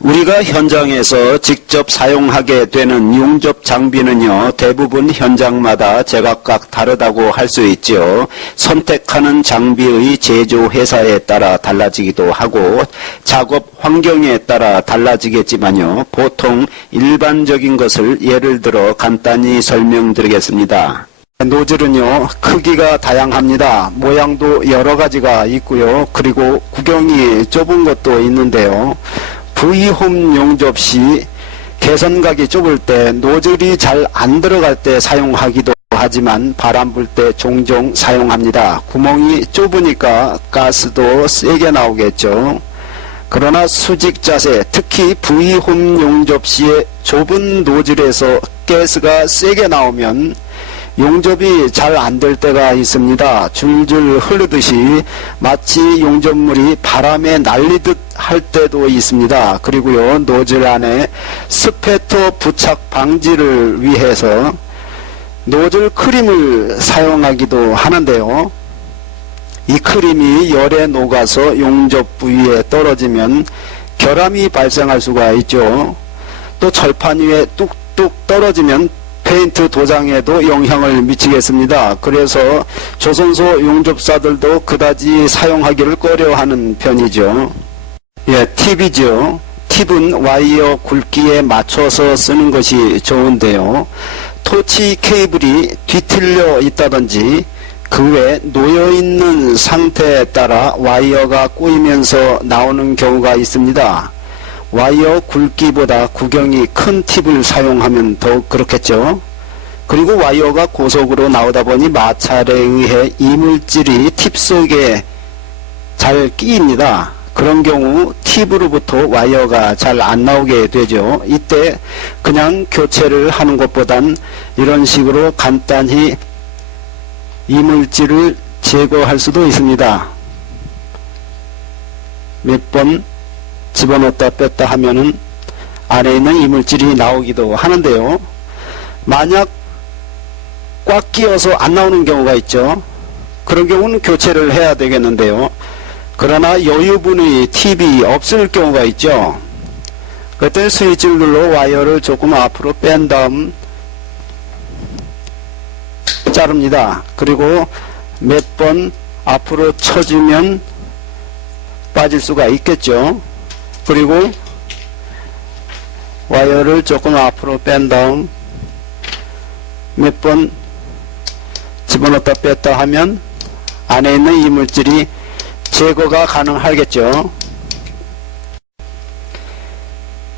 우리가 현장에서 직접 사용하게 되는 용접 장비는요, 대부분 현장마다 제각각 다르다고 할 수 있죠. 선택하는 장비의 제조 회사에 따라 달라지기도 하고, 작업 환경에 따라 달라지겠지만요, 보통 일반적인 것을 예를 들어 간단히 설명드리겠습니다. 노즐은요, 크기가 다양합니다. 모양도 여러 가지가 있고요. 그리고 구경이 좁은 것도 있는데요. V홈 용접 시 개선각이 좁을 때 노즐이 잘 안 들어갈 때 사용하기도 하지만 바람 불 때 종종 사용합니다. 구멍이 좁으니까 가스도 세게 나오겠죠. 그러나 수직 자세, 특히 V홈 용접 시에 좁은 노즐에서 가스가 세게 나오면 용접이 잘 안 될 때가 있습니다. 줄줄 흐르듯이 마치 용접물이 바람에 날리듯 할 때도 있습니다. 그리고요, 노즐 안에 스페터 부착 방지를 위해서 노즐 크림을 사용하기도 하는데요. 이 크림이 열에 녹아서 용접 부위에 떨어지면 결함이 발생할 수가 있죠. 또 철판 위에 뚝뚝 떨어지면 페인트 도장에도 영향을 미치겠습니다. 그래서 조선소 용접사들도 그다지 사용하기를 꺼려하는 편이죠. 예, 팁이죠. 팁은 와이어 굵기에 맞춰서 쓰는 것이 좋은데요. 토치 케이블이 뒤틀려 있다든지 그 외 놓여 있는 상태에 따라 와이어가 꼬이면서 나오는 경우가 있습니다. 와이어 굵기보다 구경이 큰 팁을 사용하면 더욱 그렇겠죠. 그리고 와이어가 고속으로 나오다 보니 마찰에 의해 이물질이 팁 속에 잘 끼입니다. 그런 경우 팁으로부터 와이어가 잘 안 나오게 되죠. 이때 그냥 교체를 하는 것보단 이런 식으로 간단히 이물질을 제거할 수도 있습니다. 몇 번 집어넣었다 뺐다 하면은 안에 있는 이물질이 나오기도 하는데요. 만약 꽉 끼어서 안 나오는 경우가 있죠. 그런 경우는 교체를 해야 되겠는데요. 그러나 여유분의 팁이 없을 경우가 있죠. 그때 스위치를 눌러 와이어를 조금 앞으로 뺀 다음 자릅니다. 그리고 몇 번 앞으로 쳐주면 빠질 수가 있겠죠. 그리고 와이어를 조금 앞으로 뺀 다음 몇 번 집어넣었다 뺐다 하면 안에 있는 이물질이 제거가 가능하겠죠.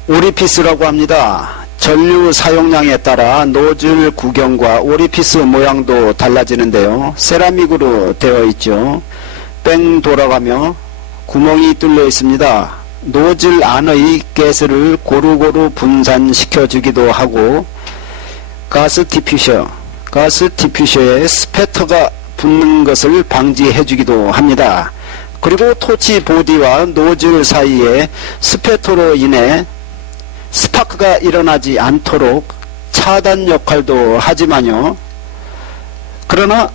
오리피스라고 합니다. 전류 사용량에 따라 노즐 구경과 오리피스 모양도 달라지는데요. 세라믹으로 되어 있죠. 뺑 돌아가며 구멍이 뚫려 있습니다. 노즐 안의 가스를 고루고루 분산시켜 주기도 하고 가스 디퓨셔, 가스 디퓨셔에 스패터가 붙는 것을 방지해 주기도 합니다. 그리고 토치 보디와 노즐 사이에 스패터로 인해 스파크가 일어나지 않도록 차단 역할도 하지만요. 그러나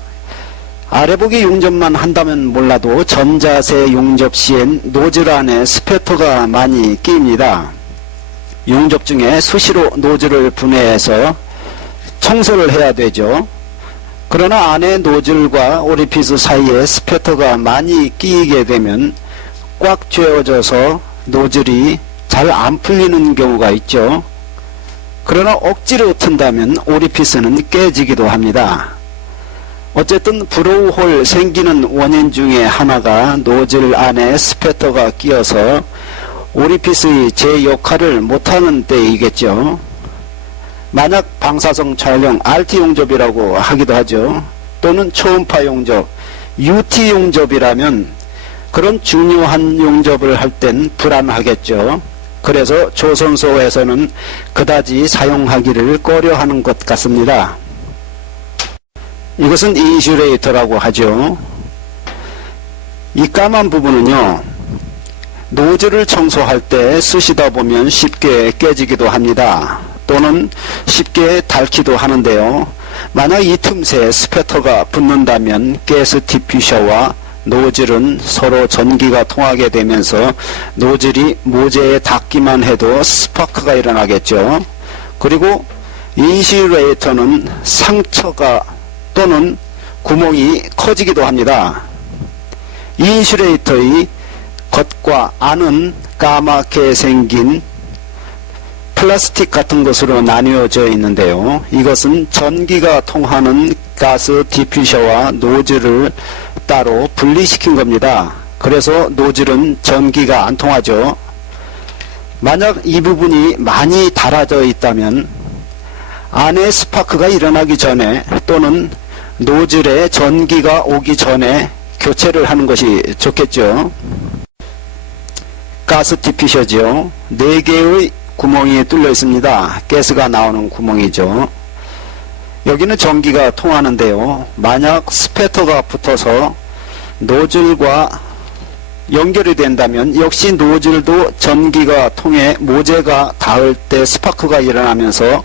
아래보기 용접만 한다면 몰라도 전자세 용접 시엔 노즐 안에 스패터가 많이 끼입니다. 용접 중에 수시로 노즐을 분해해서 청소를 해야 되죠. 그러나 안에 노즐과 오리피스 사이에 스패터가 많이 끼이게 되면 꽉 죄어져서 노즐이 잘 안 풀리는 경우가 있죠. 그러나 억지로 튼다면 오리피스는 깨지기도 합니다. 어쨌든 브로우홀 생기는 원인 중에 하나가 노즐 안에 스패터가 끼어서 오리피스의 제 역할을 못하는 때이겠죠. 만약 방사성 촬영 RT 용접이라고 하기도 하죠. 또는 초음파 용접, UT 용접이라면 그런 중요한 용접을 할 땐 불안하겠죠. 그래서 조선소에서는 그다지 사용하기를 꺼려하는 것 같습니다. 이것은 인슈레이터라고 하죠. 이 까만 부분은요. 노즐을 청소할 때 쓰시다 보면 쉽게 깨지기도 합니다. 또는 쉽게 닳기도 하는데요. 만약 이 틈새에 스패터가 붙는다면 가스 디퓨셔와 노즐은 서로 전기가 통하게 되면서 노즐이 모재에 닿기만 해도 스파크가 일어나겠죠. 그리고 인슐레이터는 상처가 또는 구멍이 커지기도 합니다. 인슐레이터의 겉과 안은 까맣게 생긴 플라스틱 같은 것으로 나뉘어져 있는데요. 이것은 전기가 통하는 가스 디퓨저와 노즐을 따로 분리시킨 겁니다. 그래서 노즐은 전기가 안 통하죠. 만약 이 부분이 많이 닳아져 있다면 안에 스파크가 일어나기 전에 또는 노즐에 전기가 오기 전에 교체를 하는 것이 좋겠죠. 가스 디퓨저죠. 4개의 구멍이 뚫려 있습니다. 가스가 나오는 구멍이죠. 여기는 전기가 통하는데요. 만약 스패터가 붙어서 노즐과 연결이 된다면 역시 노즐도 전기가 통해 모재가 닿을 때 스파크가 일어나면서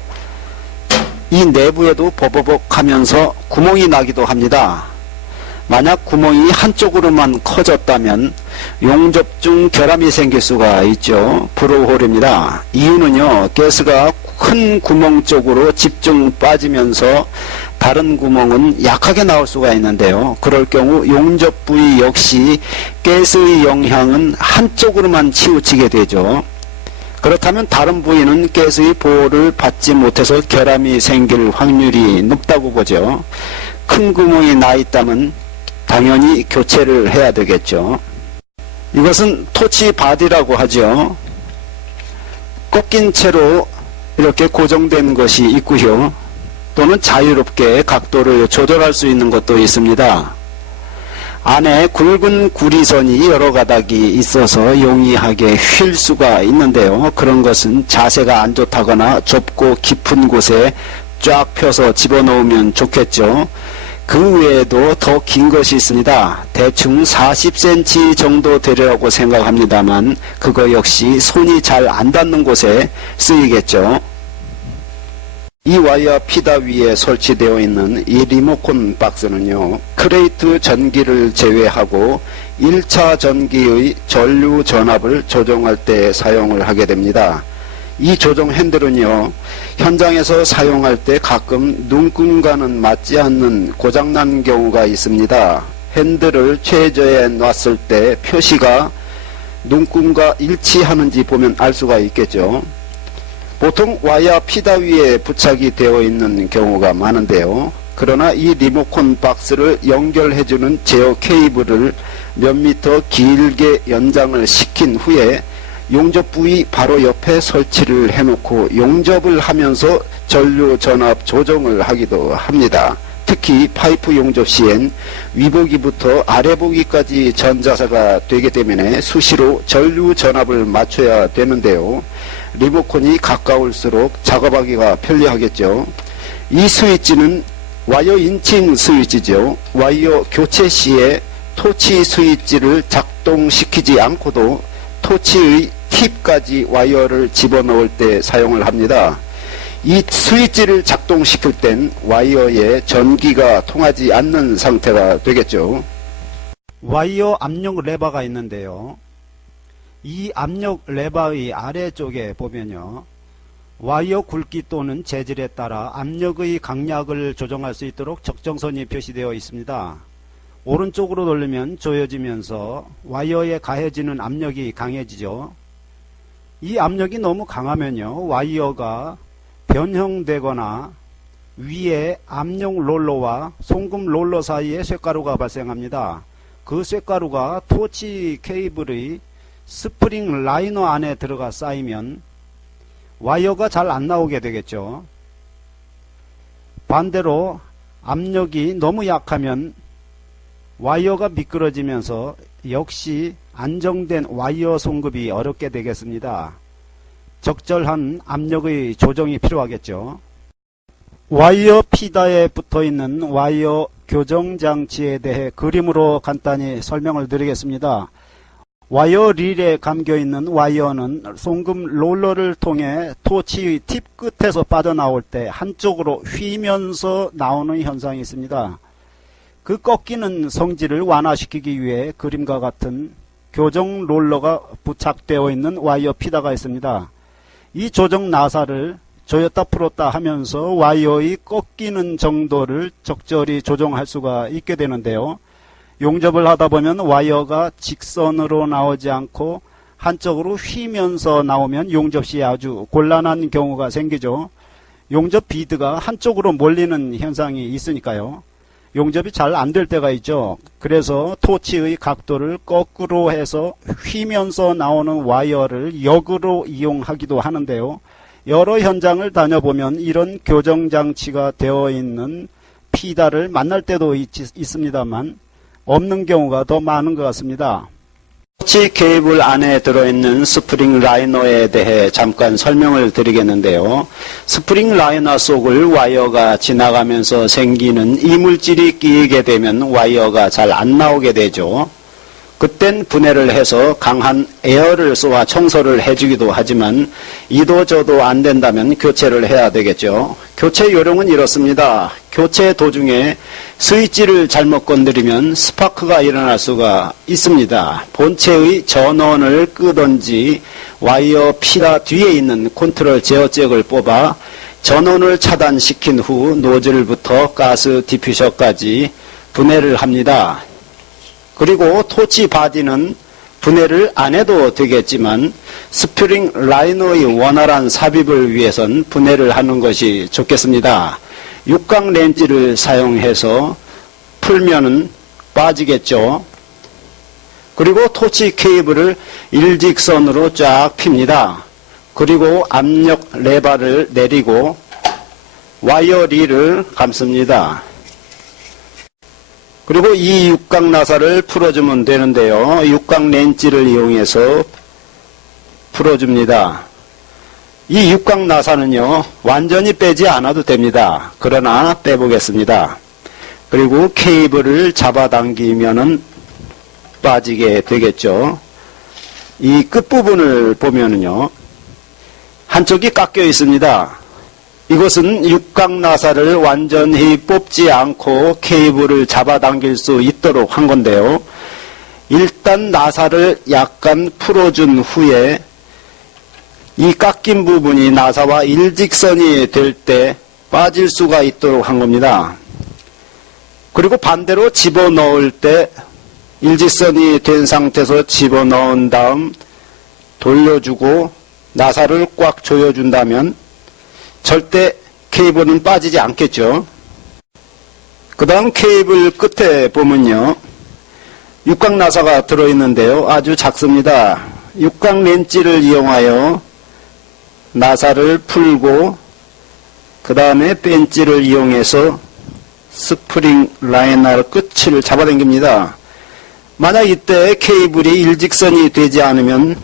이 내부에도 버버벅 하면서 구멍이 나기도 합니다. 만약 구멍이 한쪽으로만 커졌다면 용접중 결함이 생길 수가 있죠. 브로홀입니다. 이유는요, 가스가 큰 구멍 쪽으로 집중 빠지면서 다른 구멍은 약하게 나올 수가 있는데요. 그럴 경우 용접 부위 역시 가스의 영향은 한쪽으로만 치우치게 되죠. 그렇다면 다른 부위는 가스의 보호를 받지 못해서 결함이 생길 확률이 높다고 보죠. 큰 구멍이 나 있다면 당연히 교체를 해야 되겠죠. 이것은 토치 바디라고 하죠. 꺾인 채로 이렇게 고정된 것이 있고요. 또는 자유롭게 각도를 조절할 수 있는 것도 있습니다. 안에 굵은 구리선이 여러 가닥이 있어서 용이하게 휠 수가 있는데요. 그런 것은 자세가 안 좋다거나 좁고 깊은 곳에 쫙 펴서 집어넣으면 좋겠죠. 그 외에도 더 긴 것이 있습니다. 대충 40cm 정도 되리라고 생각합니다만 그거 역시 손이 잘 안 닿는 곳에 쓰이겠죠. 이 와이어 피다 위에 설치되어 있는 이 리모컨 박스는요, 크레이트 전기를 제외하고 1차 전기의 전류 전압을 조정할 때 사용을 하게 됩니다. 이 조정 핸들은요, 현장에서 사용할 때 가끔 눈금과는 맞지 않는 고장난 경우가 있습니다. 핸들을 최저에 놨을 때 표시가 눈금과 일치하는지 보면 알 수가 있겠죠. 보통 와이어 피다 위에 부착이 되어 있는 경우가 많은데요. 그러나 이 리모컨 박스를 연결해주는 제어 케이블을 몇 미터 길게 연장을 시킨 후에 용접 부위 바로 옆에 설치를 해놓고 용접을 하면서 전류 전압 조정을 하기도 합니다. 특히 파이프 용접 시엔 위보기부터 아래보기까지 전자사가 되기 때문에 수시로 전류 전압을 맞춰야 되는데요. 리모컨이 가까울수록 작업하기가 편리하겠죠. 이 스위치는 와이어 인칭 스위치죠. 와이어 교체 시에 토치 스위치를 작동시키지 않고도 토치의 팁까지 와이어를 집어넣을 때 사용을 합니다. 이 스위치를 작동시킬 땐 와이어에 전기가 통하지 않는 상태가 되겠죠. 와이어 압력 레버가 있는데요. 이 압력 레버의 아래쪽에 보면요. 와이어 굵기 또는 재질에 따라 압력의 강약을 조정할 수 있도록 적정선이 표시되어 있습니다. 오른쪽으로 돌리면 조여지면서 와이어에 가해지는 압력이 강해지죠. 이 압력이 너무 강하면요. 와이어가 변형되거나 위에 압력 롤러와 송금 롤러 사이에 쇳가루가 발생합니다. 그 쇳가루가 토치 케이블의 스프링 라이너 안에 들어가 쌓이면 와이어가 잘 안 나오게 되겠죠. 반대로 압력이 너무 약하면 와이어가 미끄러지면서 역시 안정된 와이어 송급이 어렵게 되겠습니다. 적절한 압력의 조정이 필요하겠죠. 와이어 피다에 붙어 있는 와이어 교정 장치에 대해 그림으로 간단히 설명을 드리겠습니다. 와이어 릴에 감겨 있는 와이어는 송금 롤러를 통해 토치의 팁 끝에서 빠져나올 때 한쪽으로 휘면서 나오는 현상이 있습니다. 그 꺾이는 성질을 완화시키기 위해 그림과 같은 교정 롤러가 부착되어 있는 와이어 피다가 있습니다. 이 조정 나사를 조였다 풀었다 하면서 와이어의 꺾이는 정도를 적절히 조정할 수가 있게 되는데요. 용접을 하다 보면 와이어가 직선으로 나오지 않고 한쪽으로 휘면서 나오면 용접 시에 아주 곤란한 경우가 생기죠. 용접 비드가 한쪽으로 몰리는 현상이 있으니까요. 용접이 잘 안 될 때가 있죠. 그래서 토치의 각도를 거꾸로 해서 휘면서 나오는 와이어를 역으로 이용하기도 하는데요. 여러 현장을 다녀보면 이런 교정 장치가 되어 있는 피다를 만날 때도 있, 있습니다만 없는 경우가 더 많은 것 같습니다. 토치 케이블 안에 들어있는 스프링 라이너에 대해 잠깐 설명을 드리겠는데요. 스프링 라이너 속을 와이어가 지나가면서 생기는 이물질이 끼게 되면 와이어가 잘 안 나오게 되죠. 그땐 분해를 해서 강한 에어를 쏘아 청소를 해주기도 하지만 이도 저도 안 된다면 교체를 해야 되겠죠. 교체 요령은 이렇습니다. 교체 도중에 스위치를 잘못 건드리면 스파크가 일어날 수가 있습니다. 본체의 전원을 끄던지 와이어 피라 뒤에 있는 컨트롤 제어잭을 뽑아 전원을 차단시킨 후 노즐부터 가스 디퓨저까지 분해를 합니다. 그리고 토치 바디는 분해를 안 해도 되겠지만 스프링 라이너의 원활한 삽입을 위해선 분해를 하는 것이 좋겠습니다. 육각 렌즈를 사용해서 풀면은 빠지겠죠. 그리고 토치 케이블을 일직선으로 쫙 핍니다. 그리고 압력 레바를 내리고 와이어 릴을 감습니다. 그리고 이 육각 나사를 풀어주면 되는데요. 육각 렌치를 이용해서 풀어줍니다. 이 육각 나사는요, 완전히 빼지 않아도 됩니다. 그러나 빼보겠습니다. 그리고 케이블을 잡아당기면은 빠지게 되겠죠. 이 끝부분을 보면은요, 한쪽이 깎여 있습니다. 이것은 육각 나사를 완전히 뽑지 않고 케이블을 잡아당길 수 있도록 한 건데요. 일단 나사를 약간 풀어준 후에 이 깎인 부분이 나사와 일직선이 될 때 빠질 수가 있도록 한 겁니다. 그리고 반대로 집어넣을 때 일직선이 된 상태에서 집어넣은 다음 돌려주고 나사를 꽉 조여준다면 절대 케이블은 빠지지 않겠죠. 그 다음 케이블 끝에 보면요. 육각 나사가 들어있는데요. 아주 작습니다. 육각 렌치를 이용하여 나사를 풀고 그 다음에 벤치를 이용해서 스프링 라이너 끝을 잡아당깁니다. 만약 이때 케이블이 일직선이 되지 않으면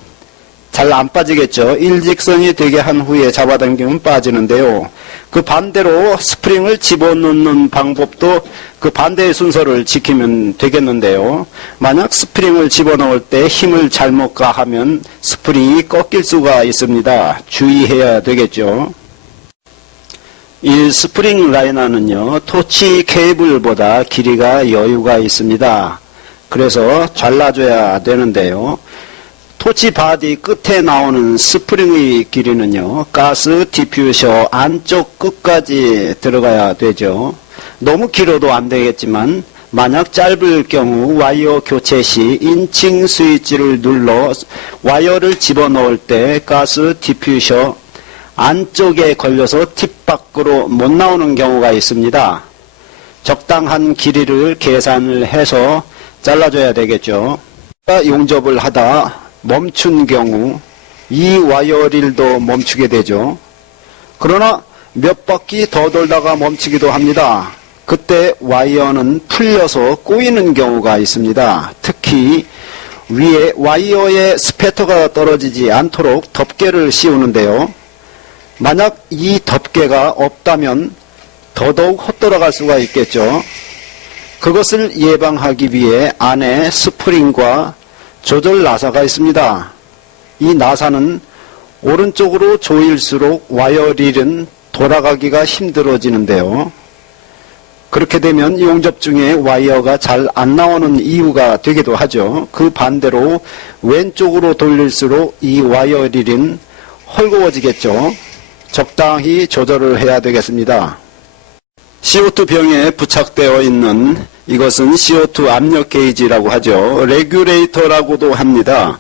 잘 안 빠지겠죠. 일직선이 되게 한 후에 잡아당기면 빠지는데요. 그 반대로 스프링을 집어넣는 방법도 그 반대의 순서를 지키면 되겠는데요. 만약 스프링을 집어넣을 때 힘을 잘못 가하면 스프링이 꺾일 수가 있습니다. 주의해야 되겠죠. 이 스프링 라이너는요, 토치 케이블보다 길이가 여유가 있습니다. 그래서 잘라줘야 되는데요. 토치 바디 끝에 나오는 스프링의 길이는요, 가스 디퓨저 안쪽 끝까지 들어가야 되죠. 너무 길어도 안 되겠지만, 만약 짧을 경우 와이어 교체 시 인칭 스위치를 눌러 와이어를 집어넣을 때 가스 디퓨저 안쪽에 걸려서 팁 밖으로 못 나오는 경우가 있습니다. 적당한 길이를 계산을 해서 잘라줘야 되겠죠. 용접을 하다 멈춘 경우 이 와이어릴도 멈추게 되죠. 그러나 몇 바퀴 더 돌다가 멈추기도 합니다. 그때 와이어는 풀려서 꼬이는 경우가 있습니다. 특히 위에 와이어에 스패터가 떨어지지 않도록 덮개를 씌우는데요. 만약 이 덮개가 없다면 더더욱 헛돌아갈 수가 있겠죠. 그것을 예방하기 위해 안에 스프링과 조절 나사가 있습니다. 이 나사는 오른쪽으로 조일수록 와이어릴은 돌아가기가 힘들어지는데요. 그렇게 되면 용접 중에 와이어가 잘 안 나오는 이유가 되기도 하죠. 그 반대로 왼쪽으로 돌릴수록 이 와이어 릴은 헐거워지겠죠. 적당히 조절을 해야 되겠습니다. CO2 병에 부착되어 있는 이것은 CO2 압력 게이지라고 하죠. 레귤레이터라고도 합니다.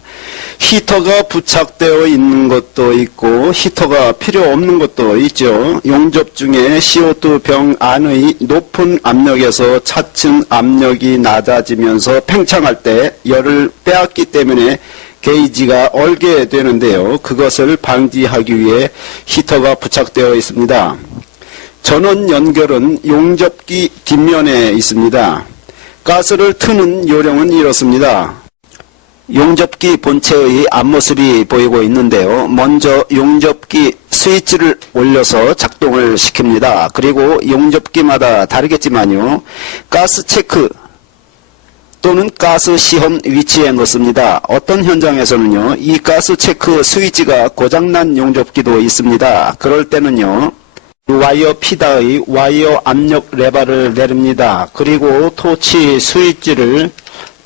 히터가 부착되어 있는 것도 있고 히터가 필요 없는 것도 있죠. 용접 중에 CO2 병 안의 높은 압력에서 차츰 압력이 낮아지면서 팽창할 때 열을 빼앗기 때문에 게이지가 얼게 되는데요. 그것을 방지하기 위해 히터가 부착되어 있습니다. 전원 연결은 용접기 뒷면에 있습니다. 가스를 트는 요령은 이렇습니다. 용접기 본체의 앞모습이 보이고 있는데요. 먼저 용접기 스위치를 올려서 작동을 시킵니다. 그리고 용접기마다 다르겠지만요. 가스 체크 또는 가스 시험 위치에 놓습니다. 어떤 현장에서는요. 이 가스 체크 스위치가 고장난 용접기도 있습니다. 그럴 때는요. 와이어 피다의 와이어 압력 레버를 내립니다. 그리고 토치 스위치를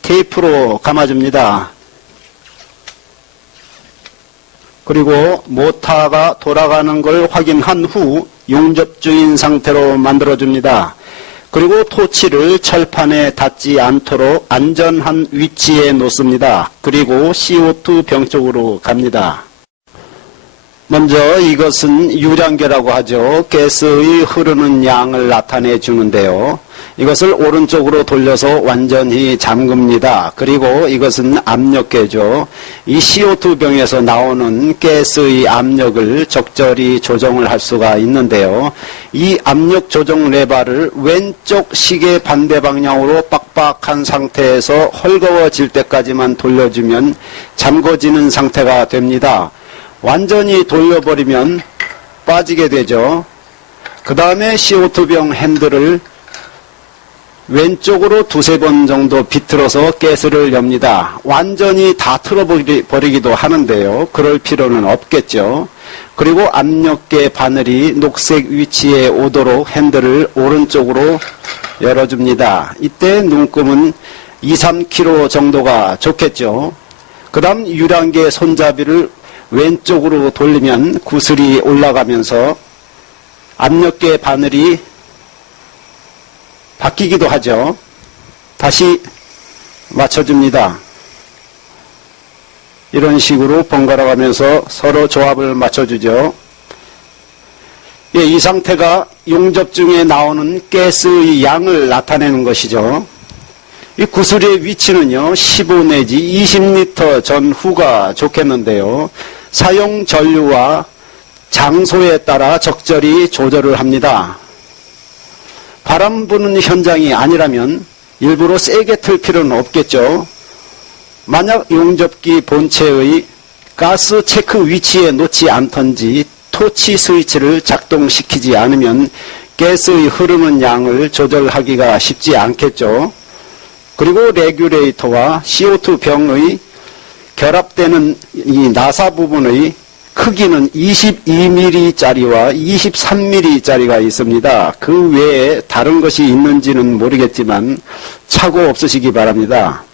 테이프로 감아줍니다. 그리고 모터가 돌아가는 걸 확인한 후 용접 중인 상태로 만들어줍니다. 그리고 토치를 철판에 닿지 않도록 안전한 위치에 놓습니다. 그리고 CO2 병 쪽으로 갑니다. 먼저 이것은 유량계라고 하죠. 가스의 흐르는 양을 나타내 주는데요. 이것을 오른쪽으로 돌려서 완전히 잠급니다. 그리고 이것은 압력계죠. 이 CO2 병에서 나오는 가스의 압력을 적절히 조정을 할 수가 있는데요. 이 압력 조정 레바를 왼쪽 시계 반대 방향으로 빡빡한 상태에서 헐거워질 때까지만 돌려주면 잠궈지는 상태가 됩니다. 완전히 돌려버리면 빠지게 되죠. 그 다음에 CO2병 핸들을 왼쪽으로 두세 번 정도 비틀어서 가스를 엽니다. 완전히 다 틀어버리기도 하는데요. 그럴 필요는 없겠죠. 그리고 압력계 바늘이 녹색 위치에 오도록 핸들을 오른쪽으로 열어줍니다. 이때 눈금은 2, 3kg 정도가 좋겠죠. 그 다음 유량계 손잡이를 왼쪽으로 돌리면 구슬이 올라가면서 압력계 바늘이 바뀌기도 하죠. 다시 맞춰줍니다. 이런 식으로 번갈아 가면서 서로 조합을 맞춰주죠. 예, 이 상태가 용접 중에 나오는 가스의 양을 나타내는 것이죠. 이 구슬의 위치는요, 15 내지 20m 전후가 좋겠는데요. 사용 전류와 장소에 따라 적절히 조절을 합니다. 바람 부는 현장이 아니라면 일부러 세게 틀 필요는 없겠죠. 만약 용접기 본체의 가스 체크 위치에 놓지 않던지 토치 스위치를 작동시키지 않으면 가스의 흐르는 양을 조절하기가 쉽지 않겠죠. 그리고 레귤레이터와 CO2 병의 결합되는 이 나사 부분의 크기는 22mm짜리와 23mm짜리가 있습니다. 그 외에 다른 것이 있는지는 모르겠지만 차고 없으시기 바랍니다.